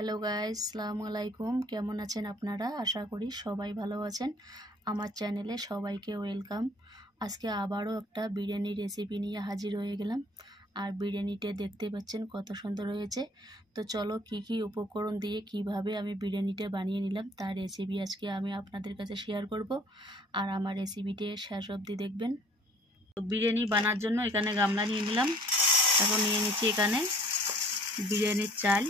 Hello guys, আসসালামু আলাইকুম। কেমন আছেন আপনারা? আশা করি সবাই ভালো আছেন। আমার চ্যানেলে সবাইকে ওয়েলকাম। আজকে আবারও একটা বিরিয়ানি রেসিপি নিয়ে হাজির হয়ে গেলাম। আর বিরিয়ানিটা দেখতে পাচ্ছেন কত সুন্দর হয়েছে। তো চলো কি কি উপকরণ দিয়ে কিভাবে আমি বিরিয়ানিটা বানিয়ে নিলাম তার রেসিপি আজকে আমি আপনাদের কাছে শেয়ার করব। আর আমার রেসিপিটা শেষ অবধি দেখবেন। তো বিরিয়ানি বানার জন্য এখানে গামলা নিয়ে নিলাম। এখন নিয়ে নিচ্ছি এখানে বিরিয়ানির চাল।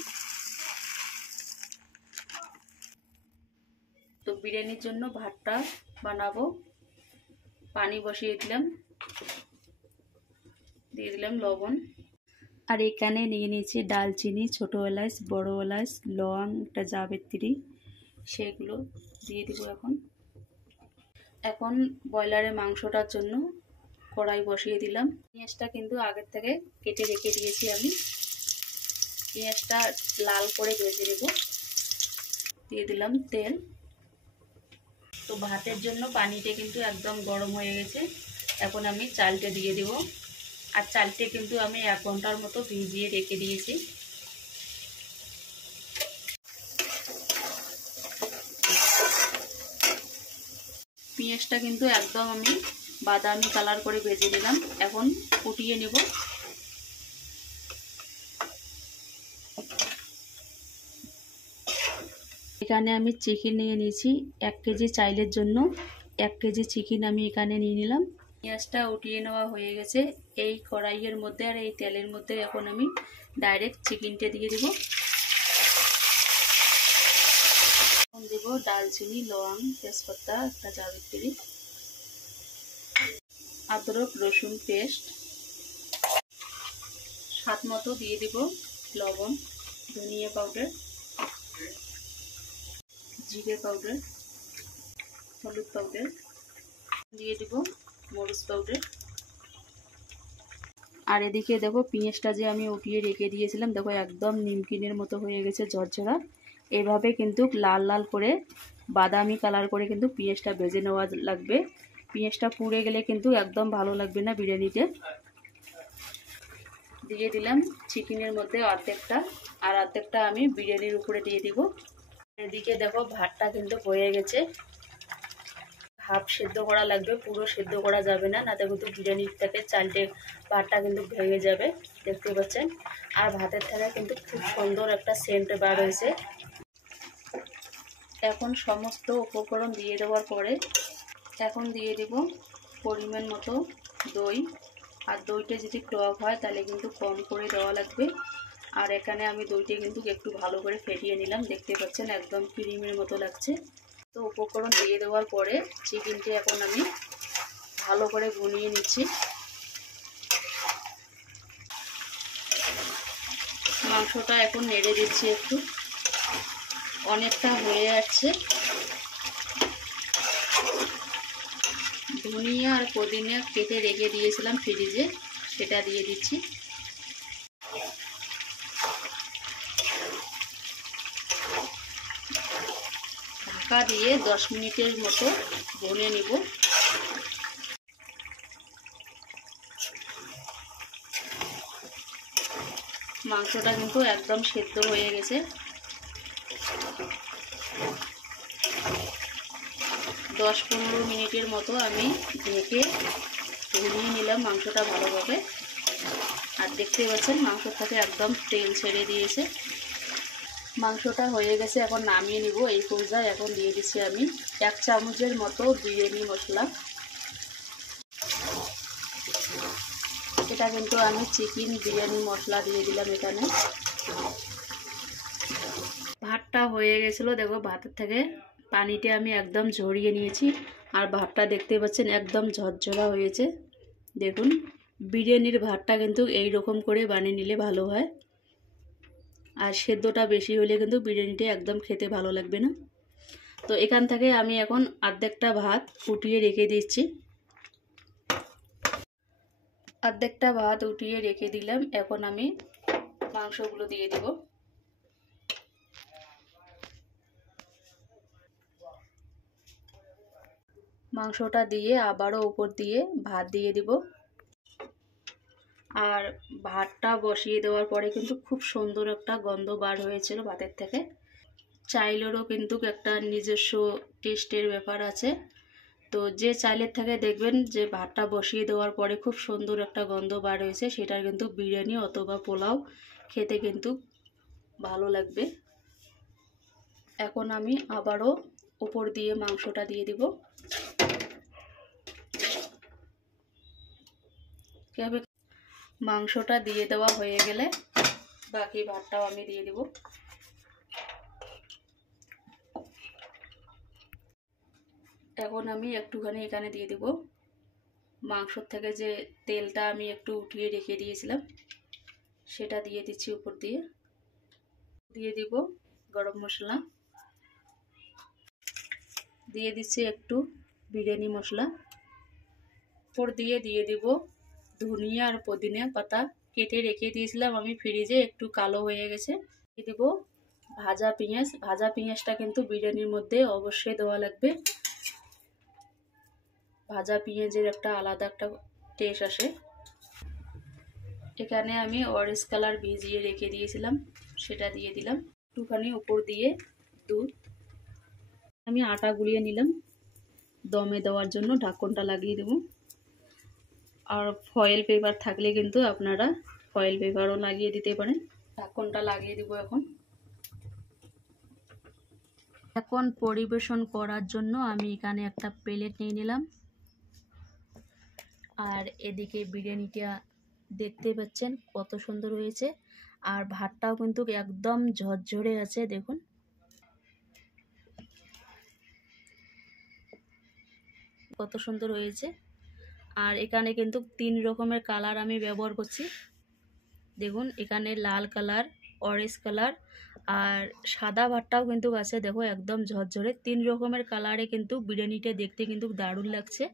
তো বিরিয়ানির জন্য ভাতটা বানাবো। পানি বসিয়ে দিলাম, দিয়ে দিলাম লবণ। আর এখানে নিয়ে নিয়েছি ডালচিনি, ছোট এলাচ, বড় এলাচ, লং, একটা জাবিত্রী, সেগুলো দিয়ে দিব। এখন ব্রয়লারের মাংসটার জন্য কড়াই বসিয়ে দিলাম। পেঁয়াজটা কিন্তু আগের থেকে কেটে রেখে দিয়েছি আমি। পেঁয়াজটা লাল করে ভেজে নেব। দিয়ে দিলাম তেল। তো ভাতের জন্য পানিটা কিন্তু একদম গরম হয়ে গেছে। এখন আমি চালটা দিয়ে দেব। আর চালটা কিন্তু আমি 1 ঘন্টার মতো ভিজিয়ে রেখে দিয়েছি। পেঁয়াজটা কিন্তু একদম আমি বাদামি কালার করে ভেজে নিলাম। এখন ফুটিয়ে নেব। এখানে আমি চিকেন নিয়ে নিয়েছি 1 কেজি চাইলের জন্য। 1 কেজি চিকেন আমি এখানে নিয়ে নিলাম। পেঁয়াজটা উঠিয়ে নেওয়া হয়ে গেছে। এই কড়াইয়ের মধ্যে আর এই তেলের মধ্যে এখন আমি ডাইরেক্ট চিকেনটা দিয়ে দেব। এখন দেব ডালচিনি, লং, তেজপাতা, একটা জাবিত্রী, আদরক রসুন পেস্ট, স্বাদ মতো দিয়ে দেব লবণ, ধনিয়া পাউডার, জিরে পাউডার, হলুদ পাউডার, দিয়ে দেব মরিচ পাউডার। আর এদিকে দেখো পেঁয়াজটা যে আমি উঠিয়ে রেখে দিয়েছিলাম, দেখো একদম নিমকিনের মতো হয়ে গেছে, ঝরঝরা। এইভাবে কিন্তু লাল লাল করে বাদামি কালার করে কিন্তু পেঁয়াজটা ভেজে নেওয়া লাগবে। পেঁয়াজটা পুড়ে গেলে কিন্তু একদম ভালো লাগবে না বিরিয়ানিতে। দিয়ে দিলাম চিকেনের মধ্যে অর্ধেকটা, আর অর্ধেকটা আমি বিরিয়ানির উপরে দিয়ে দিব। এদিকে দেখো ভাতটা কিন্তু হয়ে গেছে। হাফ সেদ্ধ করা লাগবে, পুরো সেদ্ধ করা যাবে না, নাতে কিন্তু বিরিয়ানির থেকে চালটে ভাতটা কিন্তু ভেঙে যাবে, দেখতে পাচ্ছেন। আর ভাতের থেকে কিন্তু খুব সুন্দর একটা সেন্ট বার হয়েছে। এখন সমস্ত উপকরণ দিয়ে দেওয়ার পরে এখন দিয়ে দিব পরিমাণ মতো দই। আর দইটা যদি টক হয় তাহলে কিন্তু কম করে দেওয়া লাগবে। আর এখানে আমি দইটা কিন্তু একটু ভালো করে ফেটিয়ে নিলাম, দেখতে পাচ্ছেন একদম ক্রিমের মতো লাগছে। তো উপকরণ দিয়ে দেওয়ার পরে চিকেনটি এখন আমি ভালো করে ভুনিয়ে নিচ্ছি। মাংসটা এখন নেড়ে দিচ্ছি একটু, অনেকটা হয়ে যাচ্ছে। ধনিয়া আর পুদিনা কেটে রেখে দিয়েছিলাম ফ্রিজে, সেটা দিয়ে দিচ্ছি। ঢাকা দিয়ে 10 মিনিটের মতো ভুনে নিব। মাংসটা কিন্তু একদম সেদ্ধ হয়ে গেছে। 10-15 মিনিটের মতো আমি ঢেকে ভুনিয়ে নিলাম মাংসটা ভালোভাবে। আর দেখতে পাচ্ছেন মাংস থেকে একদম তেল ছেড়ে দিয়েছে। মাংসটা হয়ে গেছে, এখন নামিয়ে নিব। এই পর্যায়ে এখন দিয়ে দিচ্ছি আমি 1 চামচের মতো বিরিয়ানি মশলা। এটা কিন্তু আমি চিকেন বিরিয়ানি মশলা দিয়ে দিলাম এখানে। ভাতটা হয়ে গেছিলো, দেখো ভাতের থেকে পানিটা আমি একদম ঝরিয়ে নিয়েছি। আর ভাতটা দেখতে পাচ্ছেন একদম ঝরঝরা হয়েছে। দেখুন বিরিয়ানির ভাতটা কিন্তু এই রকম করে বানিয়ে নিলে ভালো হয়। আর সেদ্ধটা বেশি হলে কিন্তু বিরিয়ানিটা একদম খেতে ভালো লাগবে না। তো এখান থেকে আমি এখন অর্ধেকটা ভাত উঠিয়ে রেখে দিচ্ছি। অর্ধেকটা ভাত উঠিয়ে রেখে দিলাম। এখন আমি মাংসগুলো দিয়ে দিব। মাংসটা দিয়ে আবারও উপর দিয়ে ভাত দিয়ে দিব। আর ভাতটা বসিয়ে দেওয়ার পরে কিন্তু খুব সুন্দর একটা গন্ধ বার হয়েছিল ভাতের থেকে। চাইলেরও কিন্তু একটা নিজস্ব টেস্টের ব্যাপার আছে। তো যে চাইলের থেকে দেখবেন যে ভাতটা বসিয়ে দেওয়ার পরে খুব সুন্দর একটা গন্ধ বার হয়েছে, সেটা কিন্তু বিরিয়ানি অথবা পোলাও খেতে কিন্তু ভালো লাগবে। এখন আমি আবারও উপর দিয়ে মাংসটা দিয়ে দিব। মাংসটা দিয়ে দেওয়া হয়ে গেলে বাকি ভাতটাও আমি দিয়ে দিব। এখন আমি একটুখানি এখানে দিয়ে দিব মাংসর থেকে যে তেলটা আমি একটু উঠিয়ে রেখে দিয়েছিলাম, সেটা দিয়ে দিচ্ছি উপর দিয়ে। দিয়ে দিব গরম মশলা, দিয়ে দিচ্ছি একটু বিরিয়ানি মশলা, উপর দিয়ে দিব ধনিয়া আর পুদিনা পাতা কেটে রেখে দিয়েছিলাম আমি ফ্রিজে, একটু কালো হয়ে গেছে। দিয়ে দিব ভাজা পেঁয়াজ। ভাজা পেঁয়াজটা কিন্তু বিরিয়ানির মধ্যে অবশ্যই দেওয়া লাগবে। ভাজা পেঁয়াজের একটা আলাদা একটা টেস্ট আসে। এখানে আমি অরেঞ্জ কালার ভিজিয়ে রেখে দিয়েছিলাম, সেটা দিয়ে দিলাম। একটুখানি উপর দিয়ে দুধ। আমি আটা গুলিয়ে নিলাম দমে দেওয়ার জন্য, ঢাকনটা লাগিয়ে দেব। আর ফয়েল পেপার থাকলে কিন্তু আপনারা ফয়েল পেপারও লাগিয়ে দিতে পারেন। ঢাকনটা লাগিয়ে দেব। এখন পরিবেশন করার জন্য আমি এখানে একটা প্লেট নিয়ে নিলাম। আর এদিকে বিরিয়ানিটা দেখতে পাচ্ছেন কত সুন্দর হয়েছে। আর ভাতটাও কিন্তু একদম ঝরঝরে আছে, দেখুন। কত সুন্দর হয়েছে। আর এখানে কিন্তু 3 রকমের কালার আমি ব্যবহার করছি। দেখুন এখানে লাল কালার, অরেঞ্জ কালার আর সাদা ভাতটাও কিন্তু আছে, দেখো একদম ঝরঝরে। 3 রকমের কালারে কিন্তু বিরিয়ানিটা দেখতে কিন্তু দারুণ লাগছে।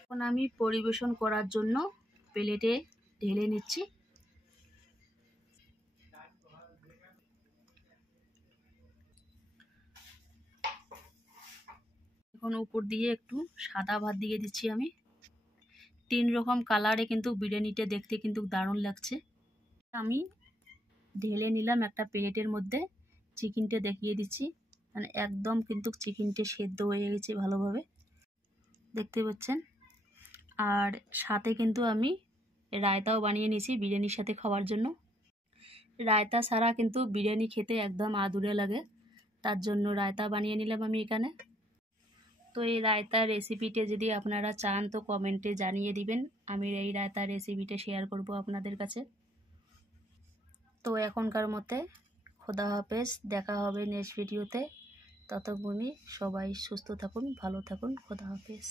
এখন আমি পরিবেশন করার জন্য প্লেটে ঢেলে নিচ্ছি। এখন উপর দিয়ে একটু সাদা ভাত দিয়ে দিচ্ছি আমি। 3 রকম কালারে কিন্তু বিরিয়ানিটা দেখতে কিন্তু দারুণ লাগছে। আমি ঢেলে নিলাম একটা প্লেটের মধ্যে। চিকেনটা দেখিয়ে দিচ্ছি, মানে একদম কিন্তু চিকেনটা সেদ্ধ হয়ে গেছে ভালোভাবে, দেখতে পাচ্ছেন। আর সাথে কিন্তু আমি রায়তাও বানিয়ে নিয়েছি বিরিয়ানির সাথে খাওয়ার জন্য। রায়তা ছাড়া কিন্তু বিরিয়ানি খেতে একদম আদুরে লাগে, তার জন্য রায়তা বানিয়ে নিলাম আমি এখানে। তো এই রায়তার রেসিপিটা যদি আপনারা চান তো কমেন্টে জানিয়ে দিবেন, আমি এই রায়তার রেসিপিটা শেয়ার করব আপনাদের কাছে। তো এখনকার মতে খোদা হাফেজ, দেখা হবে নেক্সট ভিডিওতে। ততক্ষণই সবাই সুস্থ থাকুন, ভালো থাকুন। খোদা হাফেজ।